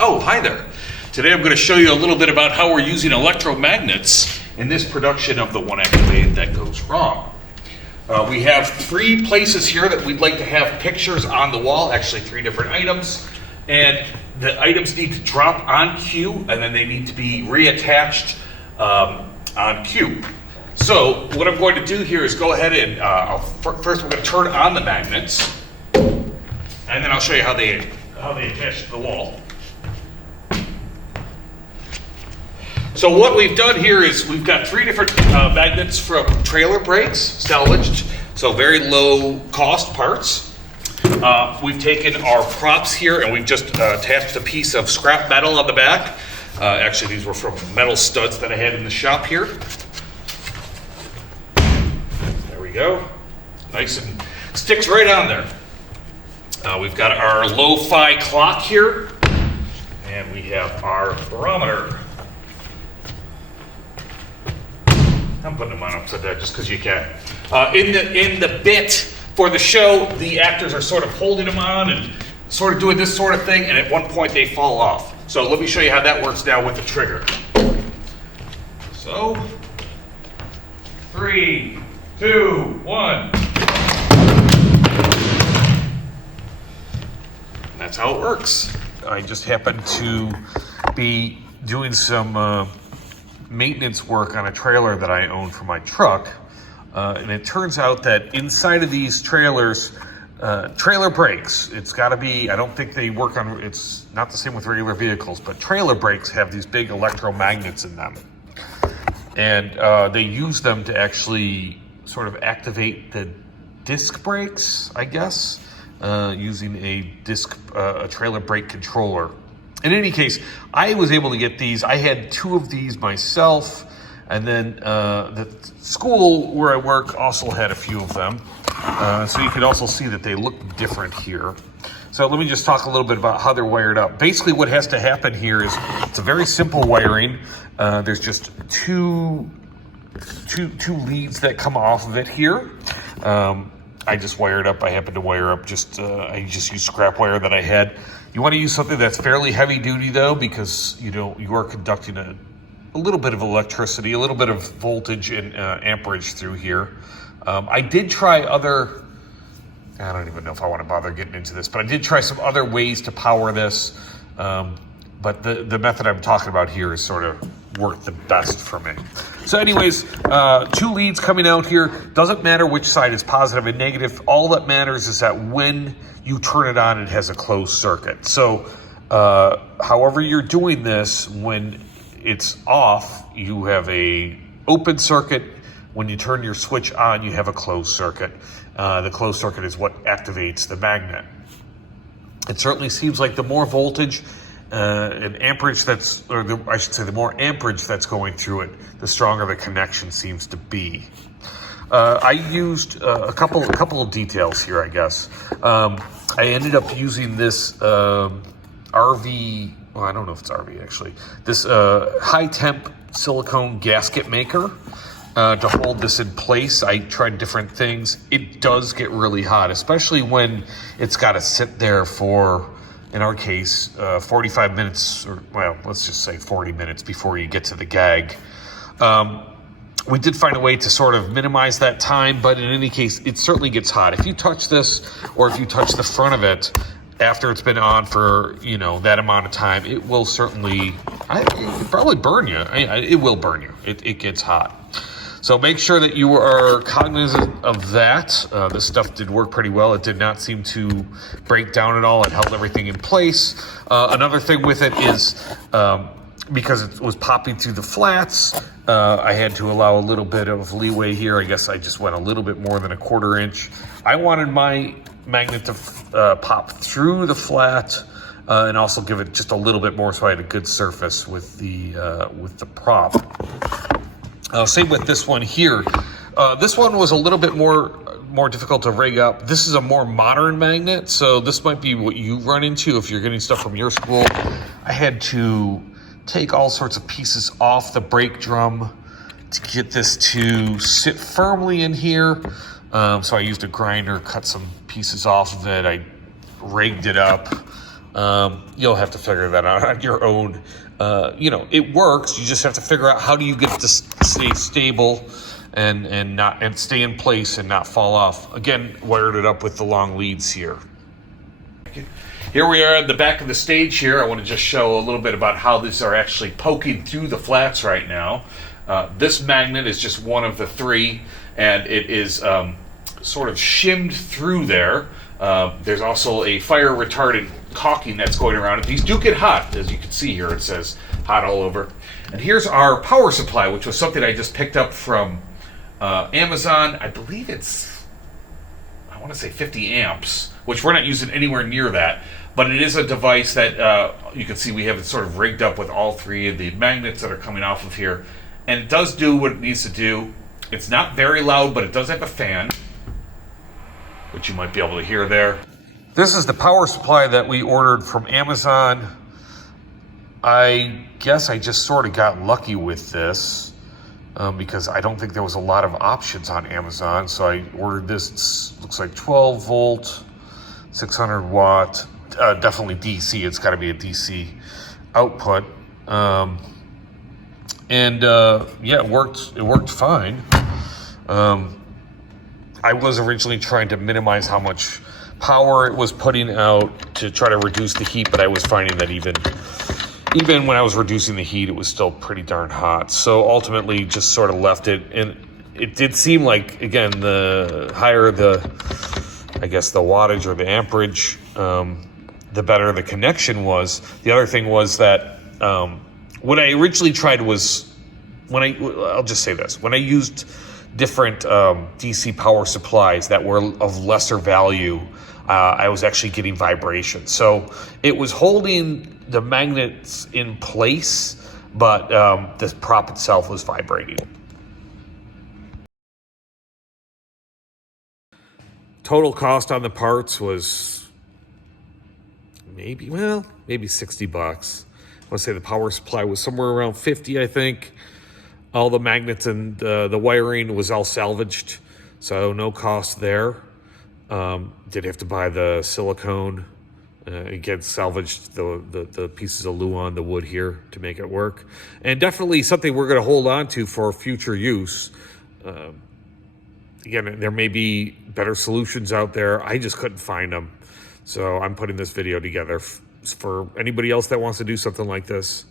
Oh, hi there. Today I'm going to show you a little bit about how we're using electromagnets in this production of the one activated that goes wrong. We have 3 places here that we'd like to have pictures on the wall, actually 3 different items. And the items need to drop on cue, and then they need to be reattached on cue. So what I'm going to do here is go ahead and first we're going to turn on the magnets, and then I'll show you how they attach to the wall. So what we've done here is we've got 3 different magnets from trailer brakes, salvaged, so very low cost parts. We've taken our props here and we've just attached a piece of scrap metal on the back. Actually, these were from metal studs that I had in the shop here. There we go. Nice and sticks right on there. We've got our lo-fi clock here, and we have our barometer. I'm putting them on upside down just because you can. In the bit for the show, the actors are sort of holding them on and sort of doing this sort of thing, and at one point they fall off. So let me show you how that works now with the trigger. So, 3, 2, 1. That's how it works. I just happened to be doing some maintenance work on a trailer that I own for my truck, and it turns out that inside of these trailers, trailer brakes, it's got to be, I don't think they work on, it's not the same with regular vehicles, but trailer brakes have these big electromagnets in them, and they use them to actually sort of activate the disc brakes, I guess, using a trailer brake controller. In any case, I was able to get these. I had 2 of these myself, and then the school where I work also had a few of them. So you can also see that they look different here. So let me just talk a little bit about how they're wired up. Basically what has to happen here is it's a very simple wiring. There's just two leads that come off of it here. I just wired up. I happen to wire up I just used scrap wire that I had. You want to use something that's fairly heavy duty though, because you are conducting a little bit of electricity, a little bit of voltage and amperage through here. I did try I don't even know if I want to bother getting into this, but I did try some other ways to power this. But the method I'm talking about here is sort of worked the best for me. So anyways, 2 leads coming out here. Doesn't matter which side is positive and negative. All that matters is that when you turn it on, it has a closed circuit. So however you're doing this, when it's off, you have a open circuit. When you turn your switch on, you have a closed circuit. The closed circuit is what activates the magnet. It certainly seems like the more voltage and amperage the more amperage that's going through it, the stronger the connection seems to be. I used a couple of details here, I guess. I ended up using this RV, well, I don't know if it's RV actually, this high temp silicone gasket maker to hold this in place. I tried different things. It does get really hot, especially when it's got to sit there for, in our case, 45 minutes, or well, let's just say 40 minutes before you get to the gag. We did find a way to sort of minimize that time, but in any case, it certainly gets hot. If you touch this, or if you touch the front of it after it's been on for, that amount of time, it will certainly, probably burn you. It will burn you. It gets hot. So make sure that you are cognizant of that. This stuff did work pretty well. It did not seem to break down at all. It held everything in place. Another thing with it is, because it was popping through the flats, I had to allow a little bit of leeway here. I guess I just went a little bit more than a 1/4 inch. I wanted my magnet to pop through the flat and also give it just a little bit more, so I had a good surface with the prop. Same with this one here. This one was a little bit more difficult to rig up. This is a more modern magnet, so this might be what you run into if you're getting stuff from your school. I had to take all sorts of pieces off the brake drum to get this to sit firmly in here. So I used a grinder, cut some pieces off of it. I rigged it up. You'll have to figure that out on your own. You know, it works. You just have to figure out how do you get it to stay stable and stay in place and not fall off. Again, wired it up with the long leads here. Here we are at the back of the stage here. I want to just show a little bit about how these are actually poking through the flats right now. This magnet is just one of the three, and it is sort of shimmed through there. There's also a fire retardant caulking that's going around it. These do get hot, as you can see here. It says hot all over. And here's our power supply, which was something I just picked up from Amazon. I believe it's, I want to say 50 amps, which we're not using anywhere near that. But it is a device that you can see we have it sort of rigged up with all three of the magnets that are coming off of here. And it does do what it needs to do. It's not very loud, but it does have a fan, which you might be able to hear there. This is the power supply that we ordered from Amazon. I guess I just sort of got lucky with this because I don't think there was a lot of options on Amazon. So I ordered this. It looks like 12 volt, 600 watt, definitely DC. It's got to be a DC output. Yeah, it worked fine. I was originally trying to minimize how much power it was putting out to try to reduce the heat, but I was finding that even when I was reducing the heat, it was still pretty darn hot. So ultimately just sort of left it, and it did seem like, again, the higher the, I guess, the wattage or the amperage, the better the connection was. The other thing was that what I originally tried was, I'll just say this, when I used different DC power supplies that were of lesser value, I was actually getting vibration. So it was holding the magnets in place, but the prop itself was vibrating. Total cost on the parts was maybe $60. I want to say the power supply was somewhere around 50, I think. All the magnets and the wiring was all salvaged, so no cost there. Did have to buy the silicone, again, salvaged the pieces of Luan, the wood here, to make it work. And definitely something we're going to hold on to for future use. Again, there may be better solutions out there. I just couldn't find them. So I'm putting this video together for anybody else that wants to do something like this.